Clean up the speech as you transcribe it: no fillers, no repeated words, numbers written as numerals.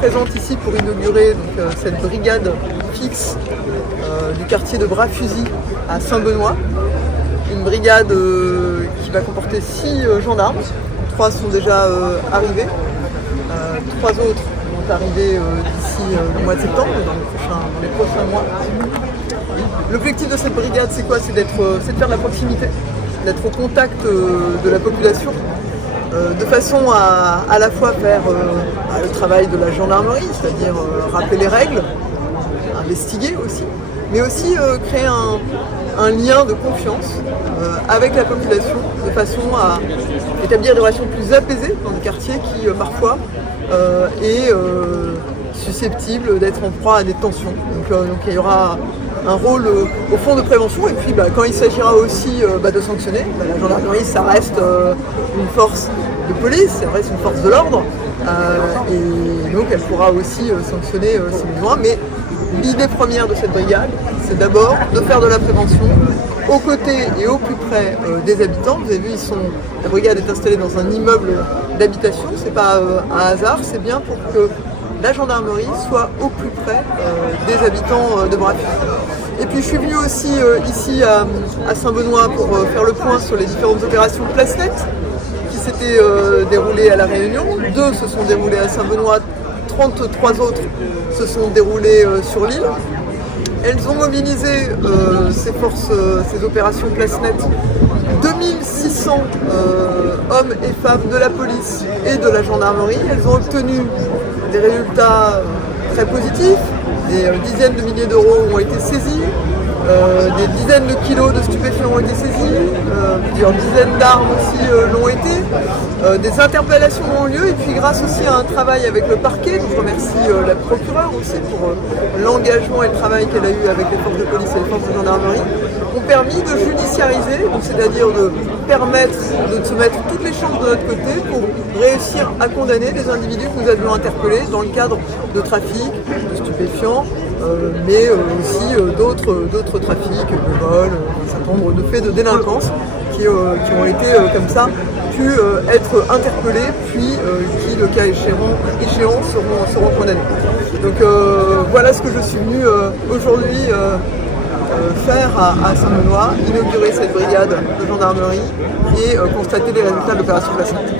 présente ici pour inaugurer cette brigade fixe du quartier de Bras-Fusil à Saint-Benoît. Une brigade qui va comporter 6 gendarmes. 3 sont déjà arrivés. 3 autres vont arriver d'ici le mois de septembre, dans les prochains mois. L'objectif de cette brigade, c'est quoi? C'est de faire de la proximité, d'être au contact de la population, de façon à la fois faire le travail de la gendarmerie, c'est-à-dire rappeler les règles, investiguer aussi, mais aussi créer un lien de confiance avec la population, de façon à établir des relations plus apaisées dans des quartiers qui parfois est susceptible d'être en proie à des tensions. Donc il y aura un rôle au fond de prévention, et puis quand il s'agira aussi de sanctionner, la gendarmerie ça reste une force de police, ça reste une force de l'ordre, et donc elle pourra aussi sanctionner si besoin. Mais l'idée première de cette brigade, c'est d'abord de faire de la prévention aux côtés et au plus près des habitants. Vous avez vu, la brigade est installée dans un immeuble d'habitation, c'est pas un hasard, c'est bien pour que la gendarmerie soit au plus près des habitants de Bras-Fusil. Et puis je suis venue aussi ici à Saint-Benoît pour faire le point sur les différentes opérations Place Nette qui s'étaient déroulées à La Réunion. 2 se sont déroulées à Saint-Benoît, 33 autres se sont déroulées sur l'île. Elles ont mobilisé ces opérations Place Nette, 2600 hommes et femmes de la police et de la gendarmerie. Elles ont obtenu des résultats très positifs, des dizaines de milliers d'euros ont été saisis, des dizaines de kilos de stupéfiants ont été saisis, plusieurs dizaines d'armes aussi l'ont été, des interpellations ont eu lieu, et puis grâce aussi à un travail avec le parquet, donc je remercie la procureure aussi pour l'engagement et le travail qu'elle a eu avec les forces de police et les forces de gendarmerie, ont permis de judiciariser, c'est-à-dire de permettre de se mettre toutes les chances de notre côté pour réussir à condamner les individus que nous avions interpellés dans le cadre de trafic, de stupéfiants, mais aussi d'autres trafics, de vols, un certain nombre de faits de délinquance qui ont été comme ça pu être interpellés, puis qui, le cas échéant, seront condamnés. Donc voilà ce que je suis venue aujourd'hui faire à Saint-Benoît, inaugurer cette brigade de gendarmerie et constater les résultats de l'opération Place Nette.